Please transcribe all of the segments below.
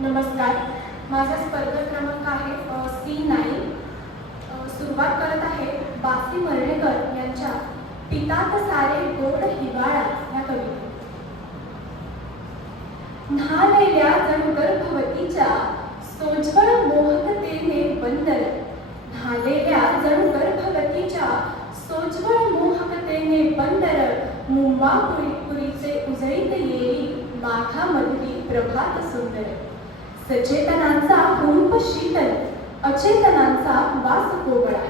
नमस्कार. माझा स्पर्धा क्रमांक आहे सी नाईन. सुरुवात करत आहे बासी मर्णेकर यांच्या पितात सारे गोड हिवाळा या कविते न्हालेल्या जणू गर्भवतीच्या सोजवळ मोहकतेने बंदर. न्हालेल्या जणू गर्भवतीच्या सोजवळ मोहकतेने बंदर. मुंबा पुरीचे उजळीत येई माघामधली प्रभात सुंदर. सचेतनांचा हुरूप शीतल अचेतनांचा वास कोवळा.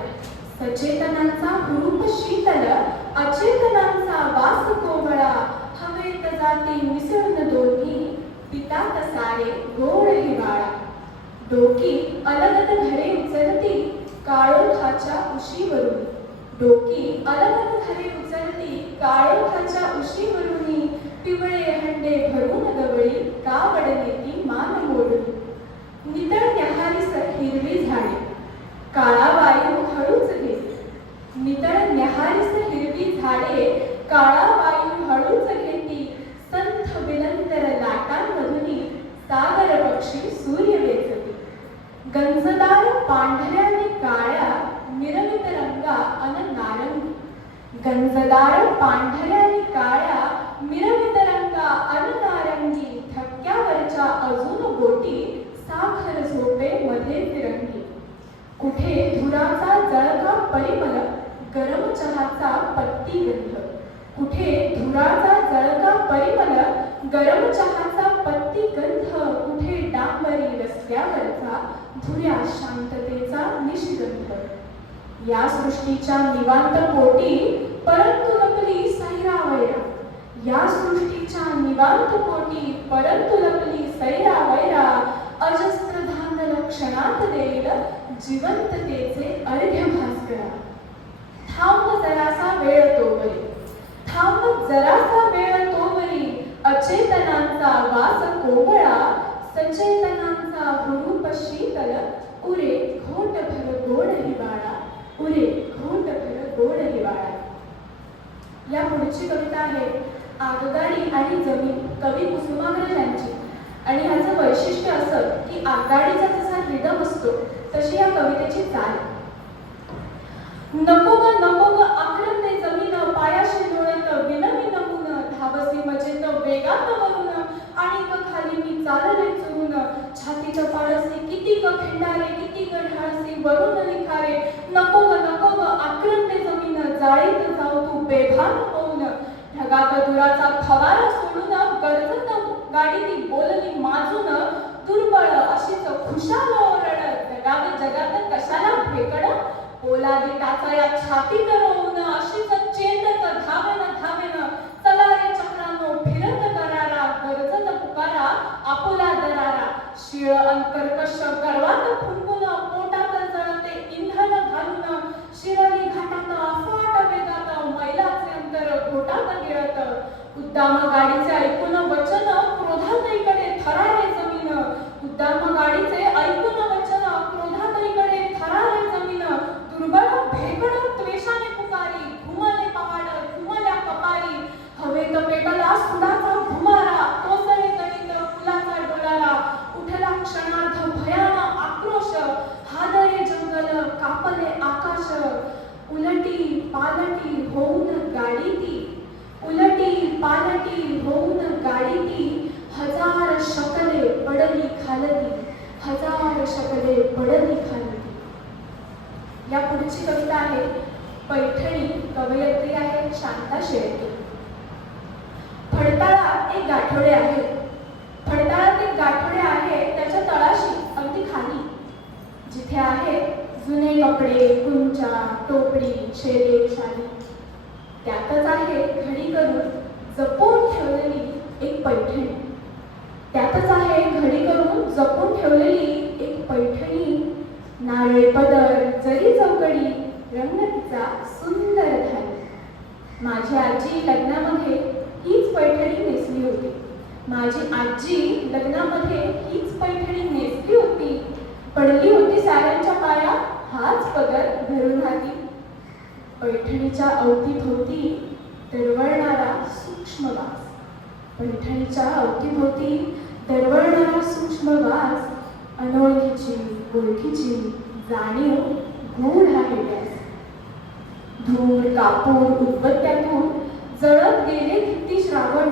सचेतनांचा हुरूप शीतल अचेतनांचा वास कोवळा. हवेत जाती मिसळून दोन्ही पिता तसारे गोड हिवाळा. डोकी अलगत घरे उचलती काळोखाच्या उशीवरून. डोकी अलगत घरे उचलती काळोखाच्या उशीवरून. पिवळे हंडे भरून गवळी कावडले ती मान मोड नितळ न्याहारीस हिरवी झाडे काळा वायू हळूच घे नितळ न्याहारीस हिरवी झाडे काळा वायू हळूच घेती. संथ विलंतर लाटांमधून सागर पक्षी सूर्य वेचती. गंजदार पांढऱ्या आणि काळ्या निरमित रंगा अन नारंगी. गंजदार पांढऱ्या आणि काळ्या मिरवित रंगा अन नारंगी थक्क्यावरच्या अजून बोटी साखर झोपे मध्ये फिरंगी कुठे धुराचा जळका परिमल गरम चहाचा पत्ती गंध कुठे धुराचा जळका परिमल गरम चहाचा पत्ती गंध. कुठे डांबरी रस्त्यावरचा धुऱ्या शांततेचा निष्गंध या सृष्टीच्या निवांत पोटी परंतु नकली सैरावैरा. या सृष्टीच्या निवांत पोटी परंतु नकली सैरावैरा. अजस्त्र धान लक्षणात देईल जिवंततेचे अर्घ्य भास्करा. थांब जरासा वेळ तोवरी. थांब जरासा वेळ तोवरी. अचेतनांचा वास कोवळा सचेतनांचा हुरूप शीतल. उरे घोट भर गोड हिवाळा. उरे घोट भर गोड हिवाळा. या पुढची कविता आहे आगगाडी आणि जमीन. कवी कुसुमाग्रज यांची. आणि ह्याचं वैशिष्ट्य असं की आगगाडीचा जसा रिदम असतो तशी या कवितेची चाल. नको ग नको ग आक्रमते जमीन पायाशी डोळत विनमी नमून धावसी मजेत वेगात वरून आणि ग खाली मी चालले चुरून. छातीच्या पाळसी किती ग खिंडारे किती ग ढाळसी वरून निखारे. नको ग नको ग आक्रमते जमीन जाळीत जाऊ तू बेभान होऊन. ढगात दुराचा फवारा सोडून गरजत गाडीनी बोलली माजून दुर्बळ अशीच खुशाल ओरड जगात जगात कशाला भेकडत पोलादी त्याचा या छातीत रोवून अशीच चेंडत धावेन धावेन चला रे चक्रांनो फिरत करारा गरजत पुकारा आपुला दरारा. शिळ अंतर्कश गर्वात फुंकून पोटात जळते इंधन घालून शिरली घाटात अफाट वेगात मैलाचे अंतर घोटात गिळत. उद्दाम गाडीचे हजार पडत निघाली या पुढची कविता आहे पैठणी कवयत्री आहे शांता शेळके. फडताळात एक गाठोडे आहे. फडताळात एक गाठोडे आहे त्याच्या तळाशी अगदी खाली. जिथे आहे जुने कपडे कुंचा टोपडी शेरे शाली. त्यातच आहे घडी करून जपून ठेवलेली एक पैठणी. त्यातच आहे घडी करून जपून ठेवलेली नारळी पदर जरी चौकडी रंग तिचा सुंदर झाली माझी आजी लग्नामध्ये हीच पैठणी नेसली होती. माझी आजी लग्नामध्ये हीच पैठणी नेसली होती. पडली होती साऱ्यांच्या पाया हाच पदर धरून हाती पैठणीच्या अवतीभोवती दरवळणारा सूक्ष्म वास पैठणीच्या अवतीभोवती दरवळणारा सूक्ष्म वास ओळखीची जाणीव गूढ आहे त्यास धूर कापूर उत्पत्त्यातून जळत गेले किती श्रावण?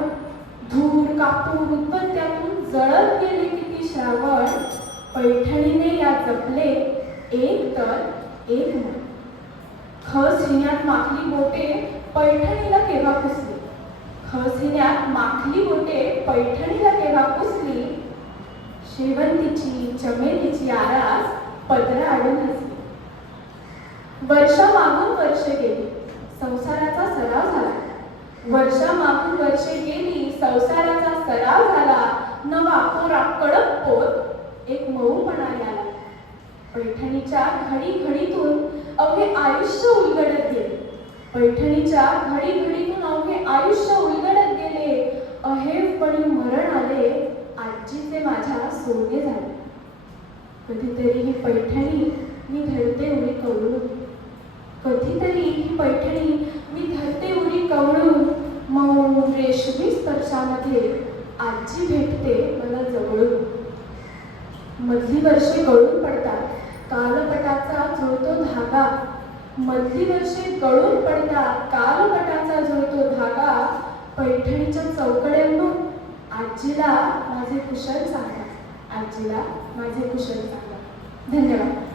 धूर कापूर उत्पत्त्यातून जळत गेले किती श्रावण? पैठणीने या जपले एक तर एक मन खस माखली बोटे पैठणीला केव्हा पुसली? खसिन्यात माखली बोटे पैठणीला केव्हा पुसली? शेवंतीची चमेलीची आरास पदराआडून हसली वर्षामागून वर्षे गेली संसाराचा सराव झाला. वर्षामागून वर्षे गेली संसाराचा सराव झाला. नवा कोरा कडक पोत एक मऊपणाने आला. पैठणीच्या घडी घडीतून अवघे आयुष्य उलगडत गेले. पैठणीच्या घडी घडीतून अवघे आयुष्य उलगडत गेले. अहेरपणी मरण आले. आजीचे माझ्या सोने झाले. कधीतरी ही पैठणी मी धरते उडी कवळून. कधीतरी ही पैठणी मी धरते उडी कवळून. मऊ रेशमी स्पर्शामध्ये आजी भेटते मला जवळून. मधली वर्षे गळून पडतात. कालपटाचा जुळतो धागा. मधली वर्षे गळून पडतात कालपटाचा जुळतो धागा. पैठणीच्या चौकड्यांना आजीला माझे कुशल सांगा. आजीला माझे कुशल सांगा धन्यवाद.